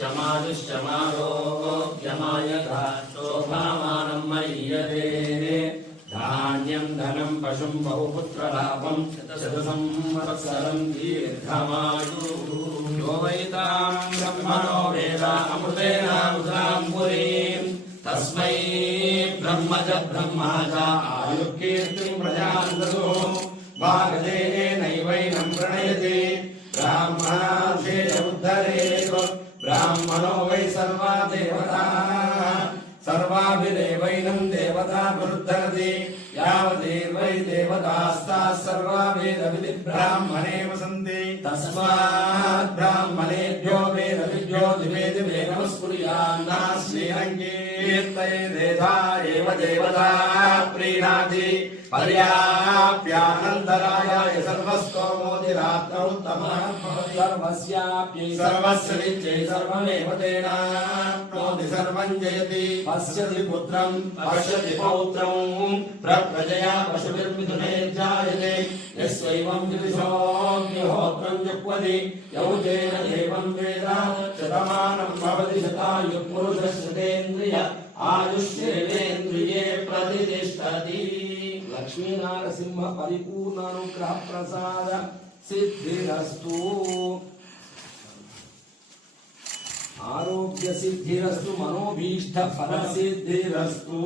शमायुष्यमारोग्यमायथा शोभामानं मय्यते धान्यं धनं पशुं बहुपुत्रलाभं शतसंवत्सरं दीर्घमायुः यो वैतां ब्रह्मणो वेद अमृतेनामृतां पुरीं तस्मै ब्रह्म च ब्रह्मा च आयुर्कीर्तिं प्रजां ददुः भागधेनैवैनं प्रणयति ब्राह्मणार्थेन उद्धरेत् ब्राह्मणो वै सर्वा देवताः सर्वाभिरेवैनं देवता विरुद्धरति यावदेवै देवतास्ताः सर्वा वेदविधि ब्राह्मणे वसन्ति तस्मात् ब्राह्मणेभ्यो वेदविद्यो दिवे दिवे नमस्कुर्यान्नास्मिनं कीर्तयेदेधा एव देवता प्रीणाति पर्याप्यानन्तरायाय सर्वस्तोमोदिरात्रौ उत्तमः सर्वस्याप्यै सर्वस्य विद्यै सर्वमेव तेनाप्नोति सर्वं जयति पश्यति पुत्रं पश्यति पौत्रं प्रजया पशुभिर्मिथुने जायते यस्वैवं विदिशोऽग्निहोत्रं जुह्वति यौजेन देवं वेद शतमानं भवति शतायुः पुरुषः शतेन्द्रिय आयुष्येवेन्द्रिये प्रतिष्ठति लक्ष्मी नारसिंह परिपूर्ण अनुग्रह प्रसाद सिद्धिरस्तु आरोग्य सिद्धिरस्तु मनोभीष्ट फल सिद्धिरस्तु